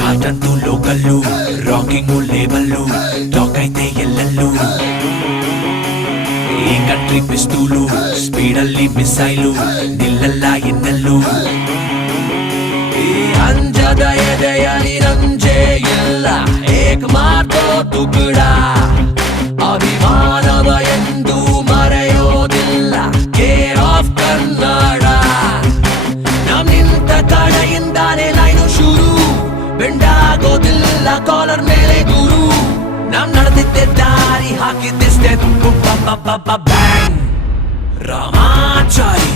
ಹಾಟಂತೂ local, ರಾಕಿಂಗು label, talk ಐತೆ ಎಲ್ಲಲ್ಲೂ. ಈ country ಪಿಸ್ತೂಲು, ಸ್ಪೀಡಲ್ಲಿ missile, ನಿಲ್ಲಲ್ಲ ಇನ್ನಲ್ಲೂ. ಈ ಅಂಜದ ಎದೆಯಲ್ಲಿ ರಂಜೆ ಇಲ್ಲ, ಏಕ್ ಮಾತೋ ತುಕಡ. ಅಭಿಮಾನವ ಎಂದು ಮರೆಯೋದಿಲ್ಲ, ಕೇರ್ ಆಫ್ ಕನ್ನಡ. ನಾವ್ ನಿಂತ ಕಡೆಯಿಂದಾನೆ ಲೈನು ಶುರು, ಬೆಂಡಾಗೋದಿಲ್ಲ ಕಾಲರ್ ಮೇಲೆ ಗುರು. ನಾವ್ ನಡೆದಿದ್ದೆ ದಾರಿ, ಹಾಕಿದ್ದೆ ಸ್ಟೆಪ್ ಬ್ಯಾಂಗ್. ರಾಮಾಚಾರಿ